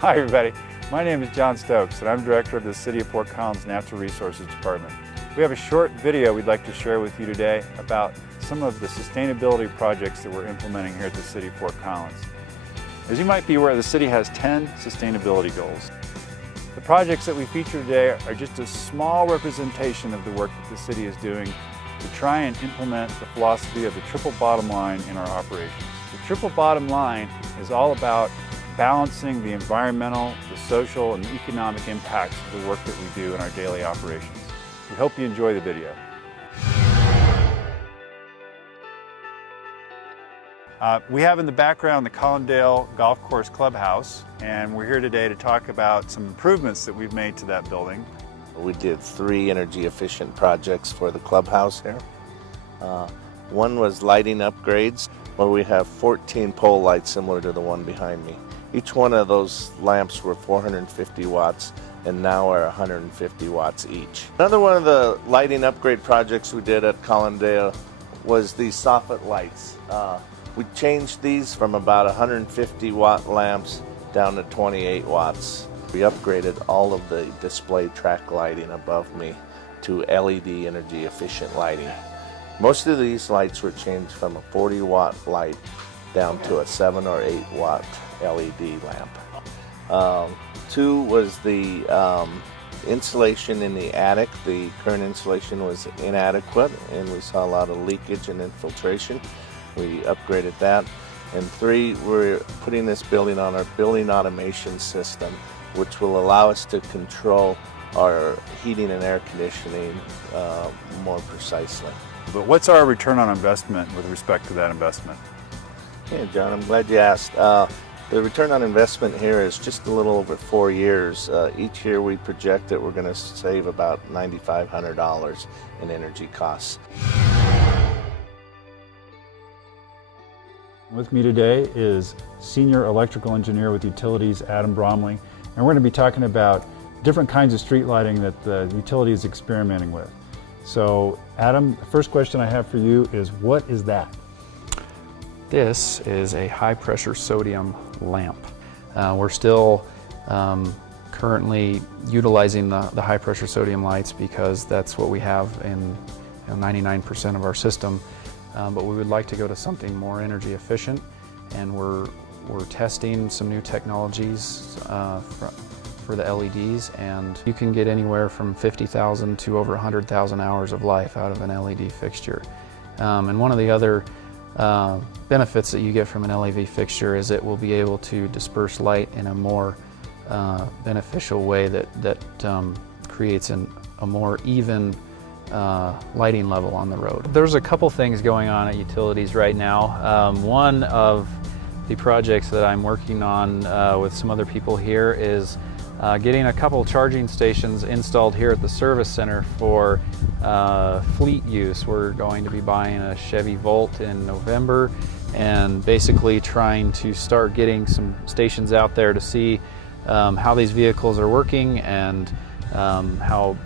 Hi everybody, my name is John Stokes and I'm Director of the City of Fort Collins Natural Resources Department. We have a short video we'd like to share with you today about some of the sustainability projects that we're implementing here at the City of Fort Collins. As you might be aware, the city has 10 sustainability goals. The projects that we feature today are just a small representation of the work that the city is doing to try and implement the philosophy of the triple bottom line in our operations. The triple bottom line is all about balancing the environmental, the social, and the economic impacts of the work that we do in our daily operations. We hope you enjoy the video. We have in the background the Collindale Golf Course Clubhouse, and we're here today to talk about some improvements that we've made to that building. We did 3 energy efficient projects for the clubhouse here. One was lighting upgrades, where we have 14 pole lights similar to the one behind me. Each one of those lamps were 450 watts and now are 150 watts each. Another one of the lighting upgrade projects we did at Collindale was these soffit lights. We changed these from about 150 watt lamps down to 28 watts. We upgraded all of the display track lighting above me to LED energy efficient lighting. Most of these lights were changed from a 40 watt light down to a 7 or 8 watt LED lamp. 2 was the insulation in the attic. The current insulation was inadequate and we saw a lot of leakage and infiltration. We upgraded that. And 3, we're putting this building on our building automation system, which will allow us to control our heating and air conditioning more precisely. But what's our return on investment with respect to that investment? Yeah, John, I'm glad you asked. The return on investment here is just a little over 4 years. Each year we project that we're going to save about $9,500 in energy costs. With me today is Senior Electrical Engineer with Utilities, Adam BROMLEY, and we're going to be talking about different kinds of street lighting that the utility is experimenting with. So, Adam, the first question I have for you is, what is that? This is a high-pressure sodium lamp. We're still currently utilizing the high-pressure sodium lights because that's what we have in 99% of our system. But we would like to go to something more energy efficient, and we're testing some new technologies for the LEDs, and you can get anywhere from 50,000 to over 100,000 hours of life out of an LED fixture. And one of the other benefits that you get from an LED fixture is it will be able to disperse light in a more beneficial way that creates a more even lighting level on the road. There's a couple things going on at utilities right now. One of the projects that I'm working on with some other people here is getting a couple charging stations installed here at the service center for fleet use. We're going to be buying a Chevy Volt in November and basically trying to start getting some stations out there to see how these vehicles are working and how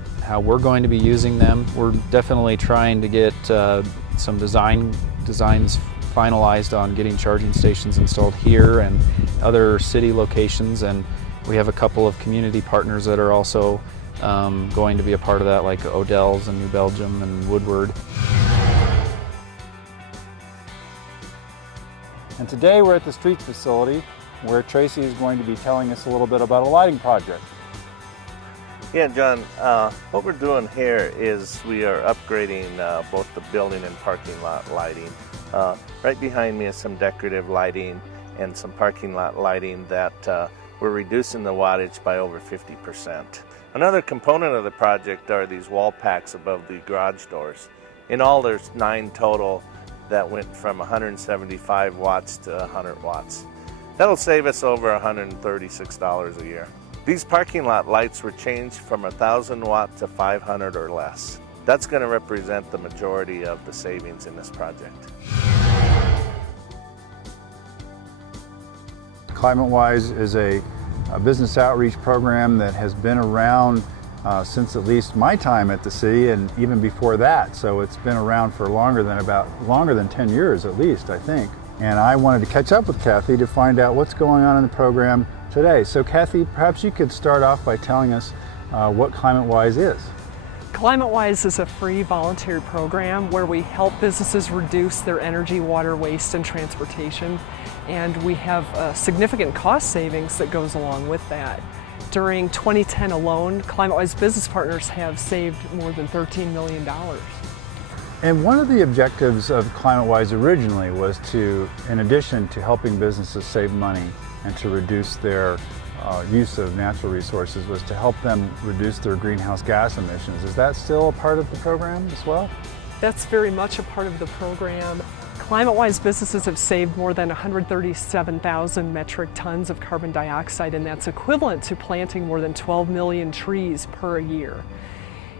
we're going to be using them. We're definitely trying to get some designs finalized on getting charging stations installed here and other city locations, and we have a couple of community partners that are also going to be a part of that, like Odell's and New Belgium and Woodward. And today we're at the streets facility where Tracy is going to be telling us a little bit about a lighting project. Yeah, John, what we're doing here is we are upgrading both the building and parking lot lighting. Right behind me is some decorative lighting and some parking lot lighting that we're reducing the wattage by over 50%. Another component of the project are these wall packs above the garage doors. In all, there's 9 total that went from 175 watts to 100 watts. That'll save us over $136 a year. These parking lot lights were changed from 1,000 watt to 500 or less. That's going to represent the majority of the savings in this project. ClimateWise is a business outreach program that has been around since at least my time at the city, and even before that. So it's been around for longer than 10 years at least, I think. And I wanted to catch up with Kathy to find out what's going on in the program today. So Kathy, perhaps you could start off by telling us what ClimateWise is. ClimateWise is a free volunteer program where we help businesses reduce their energy, water, waste, and transportation. And we have significant cost savings that goes along with that. During 2010 alone, ClimateWise business partners have saved more than $13 million. And one of the objectives of ClimateWise originally was to, in addition to helping businesses save money and to reduce their use of natural resources, was to help them reduce their greenhouse gas emissions. Is that still a part of the program as well? That's very much a part of the program. ClimateWise businesses have saved more than 137,000 metric tons of carbon dioxide, and that's equivalent to planting more than 12 million trees per year.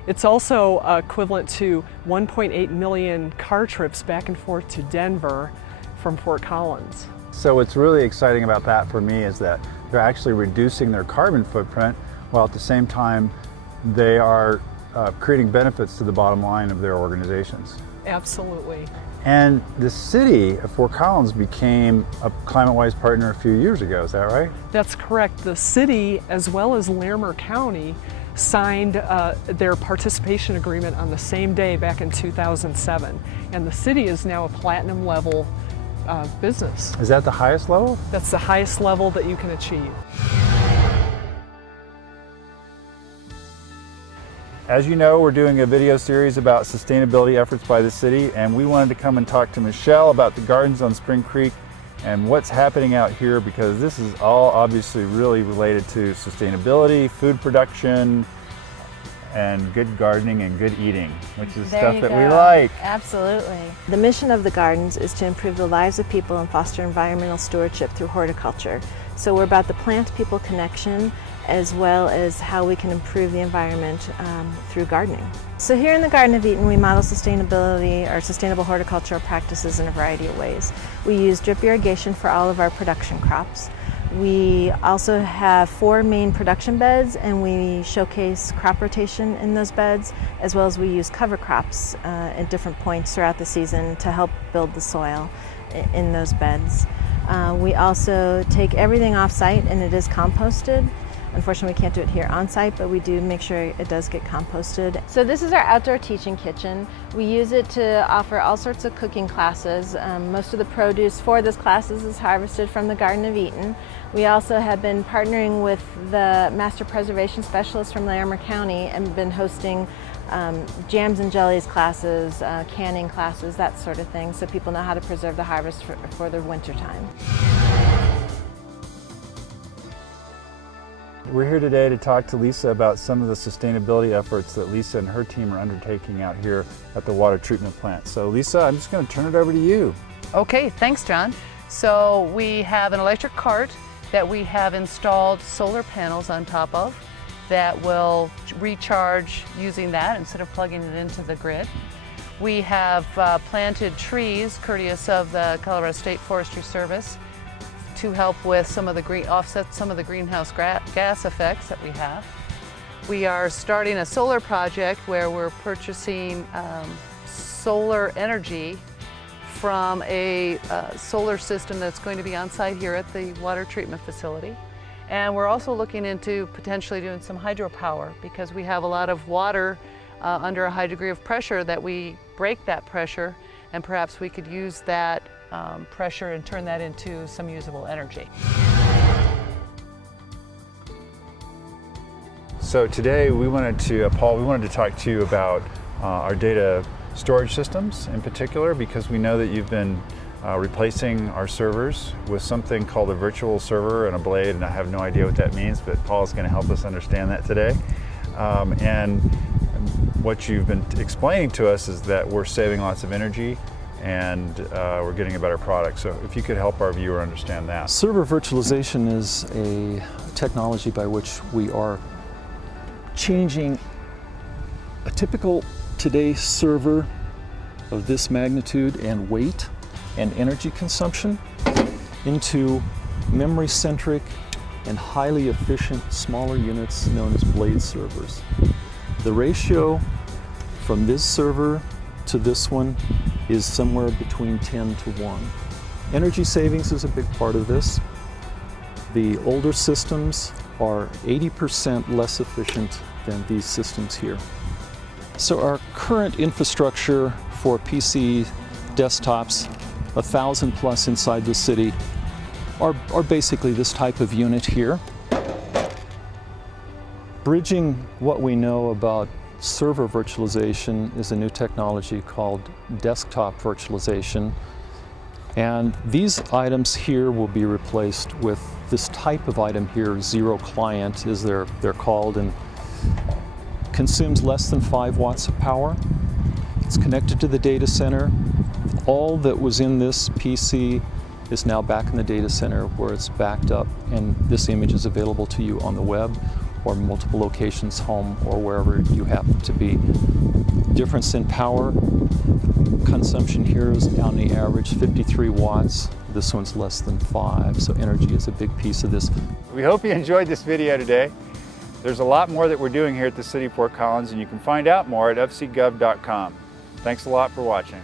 It's also equivalent to 1.8 million car trips back and forth to Denver from Fort Collins. So what's really exciting about that for me is that they're actually reducing their carbon footprint while at the same time they are creating benefits to the bottom line of their organizations. Absolutely. And the city of Fort Collins became a ClimateWise partner a few years ago, is that right? That's correct. The city, as well as Larimer County, signed their participation agreement on the same day back in 2007. And the city is now a platinum level business. Is that the highest level? That's the highest level that you can achieve. As you know, we're doing a video series about sustainability efforts by the city, and we wanted to come and talk to Michelle about the gardens on Spring Creek and what's happening out here, because this is all obviously really related to sustainability, food production, and good gardening and good eating, which is stuff that we like. Absolutely. The mission of the gardens is to improve the lives of people and foster environmental stewardship through horticulture. So we're about the plant-people connection as well as how we can improve the environment through gardening. So here in the Garden of Eden, we model sustainability or sustainable horticultural practices in a variety of ways. We use drip irrigation for all of our production crops. We also have 4 main production beds, and we showcase crop rotation in those beds, as well as we use cover crops at different points throughout the season to help build the soil in those beds. We also take everything off-site, and it is composted. Unfortunately, we can't do it here on site, but we do make sure it does get composted. So this is our outdoor teaching kitchen. We use it to offer all sorts of cooking classes. Most of the produce for those classes is harvested from the Garden of Eden. We also have been partnering with the Master Preservation Specialist from Larimer County and been hosting jams and jellies classes, canning classes, that sort of thing, so people know how to preserve the harvest for the winter time. We're here today to talk to Lisa about some of the sustainability efforts that Lisa and her team are undertaking out here at the water treatment plant. So Lisa, I'm just going to turn it over to you. Okay, thanks John. So we have an electric cart that we have installed solar panels on top of that will recharge using that instead of plugging it into the grid. We have planted trees courteous of the Colorado State Forestry Service to help with some of the offset some of the greenhouse gas effects that we have. We are starting a solar project where we're purchasing solar energy from a solar system that's going to be on site here at the water treatment facility. And we're also looking into potentially doing some hydropower, because we have a lot of water under a high degree of pressure that we break that pressure, and perhaps we could use that pressure and turn that into some usable energy. So today we wanted to, Paul, we wanted to talk to you about our data storage systems in particular, because we know that you've been replacing our servers with something called a virtual server and a blade, and I have no idea what that means, but Paul's going to help us understand that today. And what you've been explaining to us is that we're saving lots of energy and we're getting a better product. So if you could help our viewer understand that. Server virtualization is a technology by which we are changing a typical today server of this magnitude and weight and energy consumption into memory-centric and highly efficient smaller units known as blade servers. The ratio from this server to this one is somewhere between 10 to 1. Energy savings is a big part of this. The older systems are 80% less efficient than these systems here. So our current infrastructure for PC desktops, 1,000 plus inside the city, are basically this type of unit here. Bridging what we know about server virtualization is a new technology called desktop virtualization. And these items here will be replaced with this type of item here, zero client as they're called, and consumes less than 5 watts of power. It's connected to the data center. All that was in this PC is now back in the data center where it's backed up, and this image is available to you on the web or multiple locations, home or wherever you happen to be. Difference in power consumption here is on the average 53 watts. This one's less than 5, so energy is a big piece of this. We hope you enjoyed this video today. There's a lot more that we're doing here at the City of Fort Collins, and you can find out more at fcgov.com. Thanks a lot for watching.